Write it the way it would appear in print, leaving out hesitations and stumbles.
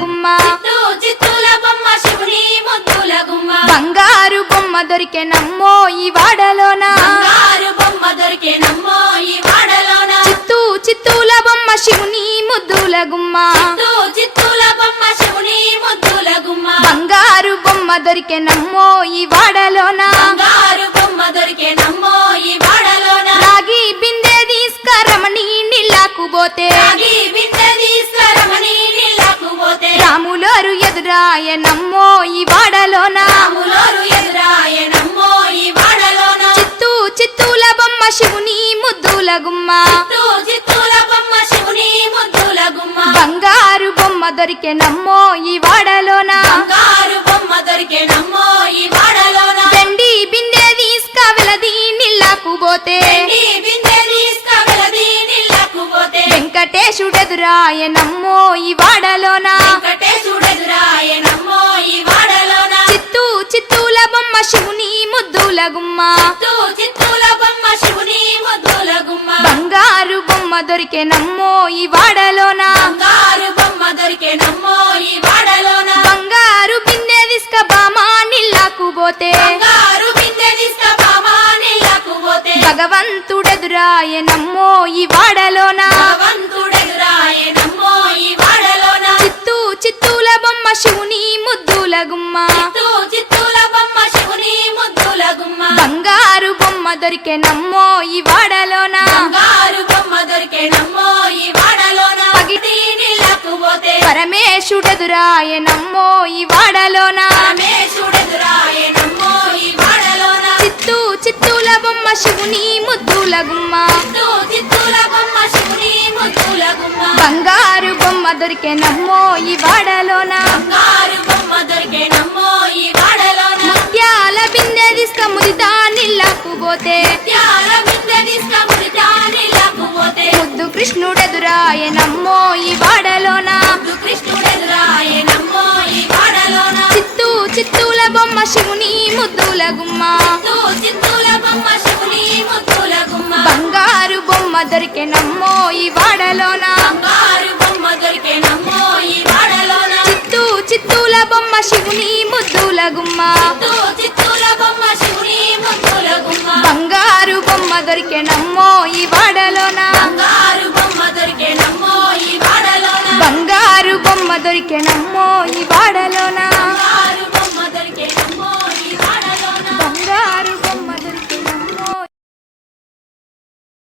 గుమ్మ చిత్తూల బొమ్మ శివుని ముద్దుల గుమ్మ బంగారు బొమ్మ దొరికెనమ్మో ఈ వాడలోన బంగారు బొమ్మ దొరికెనమ్మో ఈ వాడలోన చిత్తూల బొమ్మ శివుని ముద్దుల గుమ్మ చిత్తూల బొమ్మ శివుని ముద్దుల గుమ్మ బంగారు బొమ్మ దొరికెనమ్మో ఈ వాడలోన బంగారు బొమ్మ దొరికెనమ్మో ఈ వాడలోన రాగి బిందె తీసుకరమణి నీళ్ళకు పోతే రాగి బిందె తీసుకరమణి నీళ్ళకు పోతే రాములోరు ఎదురాయనమ్మో ఈ వాడలోన రాములోరు ఎదురాయనమ్మో ఈ వాడలోన చిత్తూల బొమ్మ శివుని ముద్దుల గుమ్మ చిత్తూల బొమ్మ శివుని ముద్దుల గుమ్మ బంగారు బొమ్మ దొరికెనమ్మో ఈ వాడలోన బంగారు బొమ్మ దొరికెనమ్మో ఈ వాడలోన వెండి బిందె తీసుకవెలది నీళ్ళకు పోతే వెండి బిందె తీసుకవెలది నీళ్ళకు పోతే వెంకటేశుడెదురాయనమ్మో ఈ వాడలోన వెంకటేశుడెదురాయనమ్మో ఈ వాడలోన చిత్తూల బొమ్మ శివుని ముద్దుల గుమ్మ చిత్తూల బొమ్మ శివుని ముద్దుల గుమ్మ బంగారు బొమ్మ దొరికెనమ్మో ఈ వాడలోన బంగారు బొమ్మ దొరికెనమ్మో ఈ వాడలోన బంగారు బిందె తీసుక బామా నీళ్ళకు పోతే బంగారు బిందె తీసుకబామా నీళ్ళకు పోతే భగవంతుడెదురాయనమ్మో ఈ వాడలోన భగవంతుడెదురాయనమ్మో ఈ వాడలోన చిత్తూల బొమ్మ శివుని ముద్దుల గుమ్మ చిత్తూల బొమ్మ శివుని ముద్దుల గుమ్మ బంగారు బొమ్మ దొరికెనమ్మో ఈ వాడలోన బంగారు బొమ్మ దొరికెనమ్మో ఈ వాడలోన పగిటి నీళ్ళకు పోతే పరమేశుడెదురాయనమ్మో ఈ వాడలోన పరమేశుడెదురాయనమ్మో ఈ వాడలోన చిత్తూల బొమ్మ శివుని ముద్దుల గుమ్మ చిత్తూల బొమ్మ శివుని ముద్దుల గుమ్మ బంగారు బొమ్మ దొరికెనమ్మో ఈ వాడలోన బంగారు బొమ్మ దొరికెనమ్మో ఈ వాడలోన ముత్యాల బిందె తీసుక ముదితా నీళ్ళకు పోతే త్యాల బిందె తీసుకముడితా నీళ్ళకు పోతే ముద్దు కృష్ణుడెదురాయనమ్మో ఈ వాడలోన కృష్ణుడెదురాయనమ్మో ఈ వాడలోన చిత్తూల బొమ్మ శివుని ముద్దుల గుమ్మ చిత్తూల బొమ్మ శివుని ముద్దుల గుమ్మ బంగారు బొమ్మ దొరికెనమ్మో ఈ వాడలోన బంగారు బొమ్మ దొరికెనమ్మో ఈ వాడలోన చిత్తూల బొమ్మ శివుని ముద్దుల గుమ్మ చిత్తూల బొమ్మ శివుని ముద్దుల గుమ్మ బంగారు బొమ్మ దొరికెనమ్మో ఈ వాడలోన బంగారు బొమ్మ దొరికెనమ్మో ఈ వాడలోన బంగారు బొమ్మ దొరికెనమ్మో ఈ వాడలోన